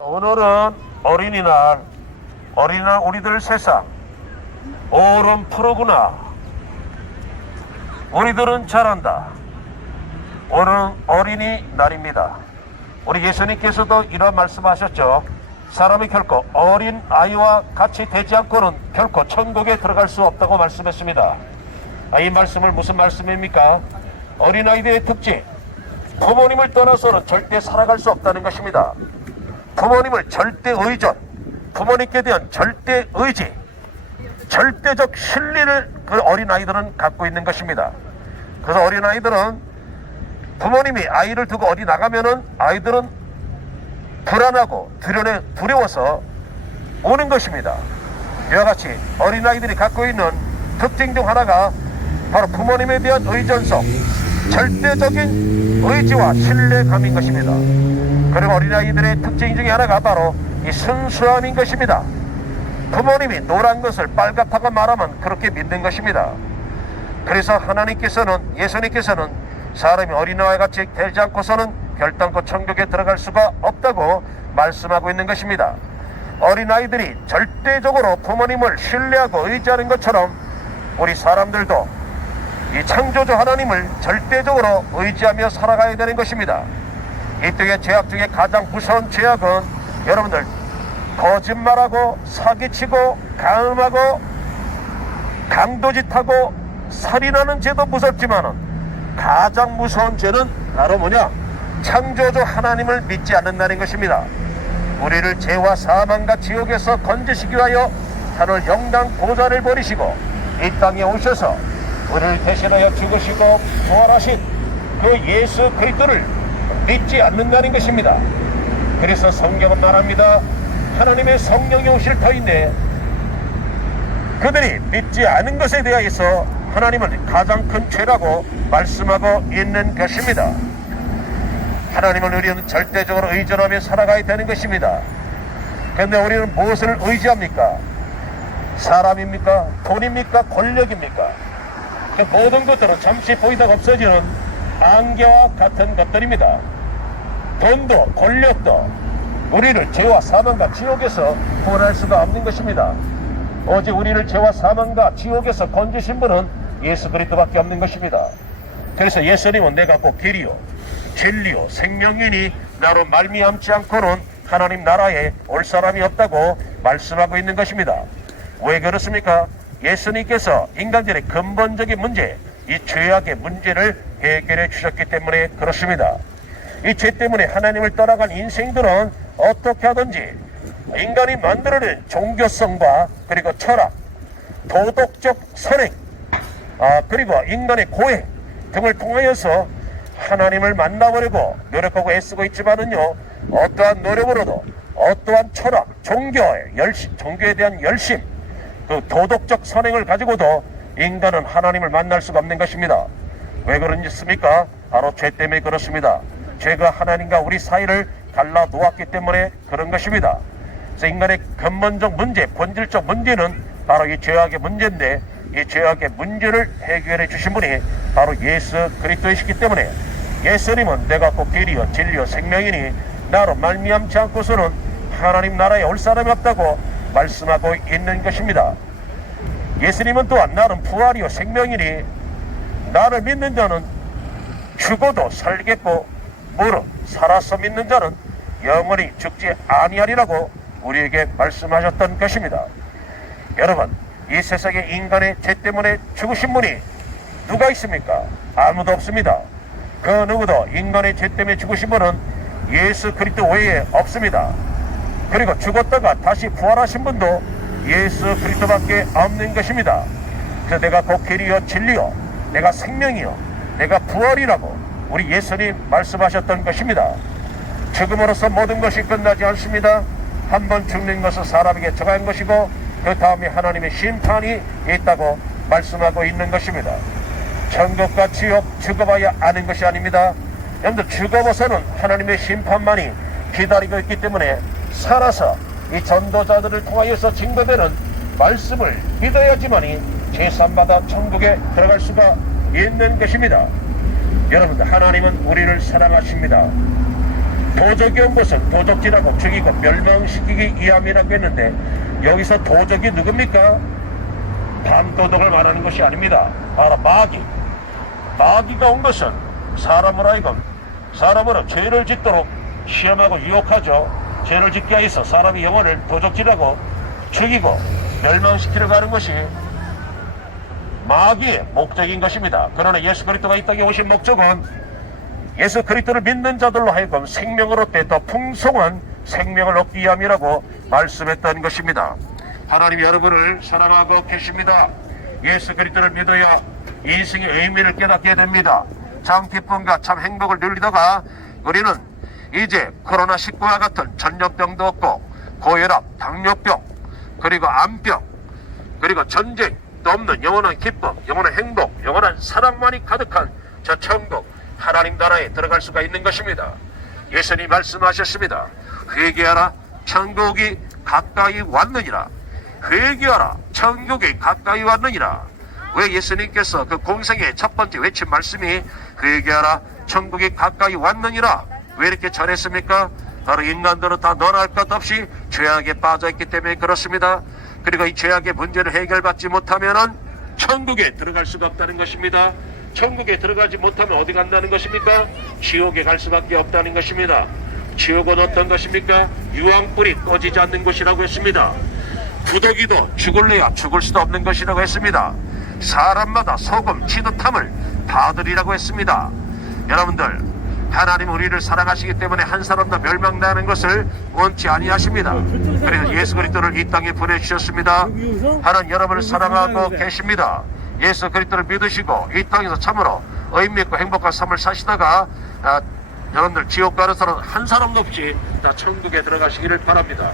오늘은 어린이날 우리들 세상 오름 프로구나. 우리들은 잘한다. 오늘은 어린이날입니다. 우리 예수님께서도 이런 말씀하셨죠. 사람이 결코 어린 아이와 같이 되지 않고는 결코 천국에 들어갈 수 없다고 말씀했습니다. 이 말씀은 무슨 말씀입니까? 어린아이들의 특징, 부모님을 떠나서는 절대 살아갈 수 없다는 것입니다. 부모님을 절대 의존, 부모님께 대한 절대 의지, 절대적 신뢰를 그 어린아이들은 갖고 있는 것입니다. 그래서 어린아이들은 부모님이 아이를 두고 어디 나가면은 아이들은 불안하고 두려워서 오는 것입니다. 이와 같이 어린아이들이 갖고 있는 특징 중 하나가 바로 부모님에 대한 의존성, 절대적인 의지와 신뢰감인 것입니다. 그리고 어린아이들의 특징 중에 하나가 바로 이 순수함인 것입니다. 부모님이 노란 것을 빨갛다고 말하면 그렇게 믿는 것입니다. 그래서 하나님께서는, 예수님께서는 사람이 어린아이와 같이 되지 않고서는 결단코 천국에 들어갈 수가 없다고 말씀하고 있는 것입니다. 어린아이들이 절대적으로 부모님을 신뢰하고 의지하는 것처럼 우리 사람들도 이 창조주 하나님을 절대적으로 의지하며 살아가야 되는 것입니다. 이 땅의 죄악 중에 가장 무서운 죄악은 여러분들 거짓말하고 사기치고 가음하고 강도짓하고 살인하는 죄도 무섭지만은 가장 무서운 죄는 바로 뭐냐? 창조주 하나님을 믿지 않는다는 것입니다. 우리를 죄와 사망과 지옥에서 건지시기 위하여 하늘 영광 보좌를 버리시고 이 땅에 오셔서 우리를 대신하여 죽으시고 부활하신 그 예수 그리스도를 믿지 않는다는 것입니다. 그래서 성경은 말합니다. 하나님의 성령이 오실 터인데 그들이 믿지 않은 것에 대하여서 하나님은 가장 큰 죄라고 말씀하고 있는 것입니다. 하나님을 우리는 절대적으로 의존하며 살아가야 되는 것입니다. 그런데 우리는 무엇을 의지합니까? 사람입니까? 돈입니까? 권력입니까? 그 모든 것들은 잠시 보이다가 없어지는 안개와 같은 것들입니다. 돈도 권력도 우리를 죄와 사망과 지옥에서 구원할 수가 없는 것입니다. 오직 우리를 죄와 사망과 지옥에서 건지신 분은 예수 그리스도밖에 없는 것입니다. 그래서 예수님은 내가 곧 길이요 진리요 생명이니 나로 말미암지 않고는 하나님 나라에 올 사람이 없다고 말씀하고 있는 것입니다. 왜 그렇습니까? 예수님께서 인간들의 근본적인 문제, 이 죄악의 문제를 해결해 주셨기 때문에 그렇습니다. 이 죄 때문에 하나님을 떠나간 인생들은 어떻게 하든지 인간이 만들어낸 종교성과 그리고 철학, 도덕적 선행, 그리고 인간의 고행 등을 통하여서 하나님을 만나보려고 노력하고 애쓰고 있지만은요, 어떠한 노력으로도 어떠한 철학, 종교에 대한 열심, 그 도덕적 선행을 가지고도 인간은 하나님을 만날 수가 없는 것입니다. 왜 그렇습니까? 바로 죄 때문에 그렇습니다. 죄가 하나님과 우리 사이를 갈라 놓았기 때문에 그런 것입니다. 그래서 인간의 근본적 문제, 본질적 문제는 바로 이 죄악의 문제인데, 이 죄악의 문제를 해결해 주신 분이 바로 예수 그리스도이시기 때문에 예수님은 내가 곧 길이요 진리요 생명이니 나로 말미암지 않고서는 하나님 나라에 올 사람이 없다고 말씀하고 있는 것입니다. 예수님은 또한 나는 부활이요 생명이니 나를 믿는 자는 죽어도 살겠고 무릇 살아서 믿는 자는 영원히 죽지 아니하리라고 우리에게 말씀하셨던 것입니다. 여러분, 이 세상에 인간의 죄 때문에 죽으신 분이 누가 있습니까? 아무도 없습니다. 그 누구도 인간의 죄 때문에 죽으신 분은 예수 그리스도 외에 없습니다. 그리고 죽었다가 다시 부활하신 분도 예수 그리스도밖에 없는 것입니다. 그래서 내가 곧 길이요 진리요 내가 생명이요 내가 부활이라고 우리 예수님 말씀하셨던 것입니다. 죽음으로써 모든 것이 끝나지 않습니다. 한번 죽는 것은 사람에게 정한 것이고 그 다음에 하나님의 심판이 있다고 말씀하고 있는 것입니다. 천국과 지옥 죽어봐야 아는 것이 아닙니다. 여러분들 죽어봐서는 하나님의 심판만이 기다리고 있기 때문에 살아서 이 전도자들을 통하여서 증거되는 말씀을 믿어야지만이 제삼받아 천국에 들어갈 수가 있는 것입니다. 여러분들, 하나님은 우리를 사랑하십니다. 도적이 온 것은 도적질하고 죽이고 멸망시키기 위함이라고 했는데 여기서 도적이 누굽니까? 밤도둑을 말하는 것이 아닙니다. 바로 마귀가 온 것은 사람으로 하여금 사람으로 죄를 짓도록 시험하고 유혹하죠. 죄를 짓게 하여서 사람의 영혼을 도적질하고 죽이고 멸망시키려고 하는 것이 마귀의 목적인 것입니다. 그러나 예수 그리스도가 이 땅에 오신 목적은 예수 그리스도를 믿는 자들로 하여금 생명을 얻되 더 풍성한 생명을 얻기 위함이라고 말씀했던 것입니다. 하나님 여러분을 사랑하고 계십니다. 예수 그리스도를 믿어야 인생의 의미를 깨닫게 됩니다. 참 기쁨과 참 행복을 누리다가 우리는 이제 코로나19와 같은 전염병도 없고 고혈압, 당뇨병, 그리고 암병, 그리고 전쟁도 없는 영원한 기쁨, 영원한 행복, 영원한 사랑만이 가득한 저 천국 하나님 나라에 들어갈 수가 있는 것입니다. 예수님 말씀하셨습니다. 회개하라, 천국이 가까이 왔느니라. 회개하라, 천국이 가까이 왔느니라. 왜 예수님께서 그 공생의 첫 번째 외친 말씀이 회개하라, 천국이 가까이 왔느니라 왜 이렇게 전했습니까? 바로 인간들은 다 너나 할 것 없이 죄악에 빠져있기 때문에 그렇습니다. 그리고 이 죄악의 문제를 해결받지 못하면은 천국에 들어갈 수가 없다는 것입니다. 천국에 들어가지 못하면 어디 간다는 것입니까? 지옥에 갈 수밖에 없다는 것입니다. 지옥은 어떤 것입니까? 유황불이 꺼지지 않는 곳이라고 했습니다. 구더기도 죽을래야 죽을 수도 없는 것이라고 했습니다. 사람마다 소금, 치듯함을 받으리라고 했습니다. 여러분들, 하나님 우리를 사랑하시기 때문에 한 사람도 멸망당하는 것을 원치 아니하십니다. 그래서 예수 그리스도를 이 땅에 보내주셨습니다. 하나님 여러분을 사랑하고 계십니다. 예수 그리스도를 믿으시고 이 땅에서 참으로 의미 있고 행복한 삶을 사시다가 여러분들 지옥 가는 사람 한 사람도 없이 다 천국에 들어가시기를 바랍니다.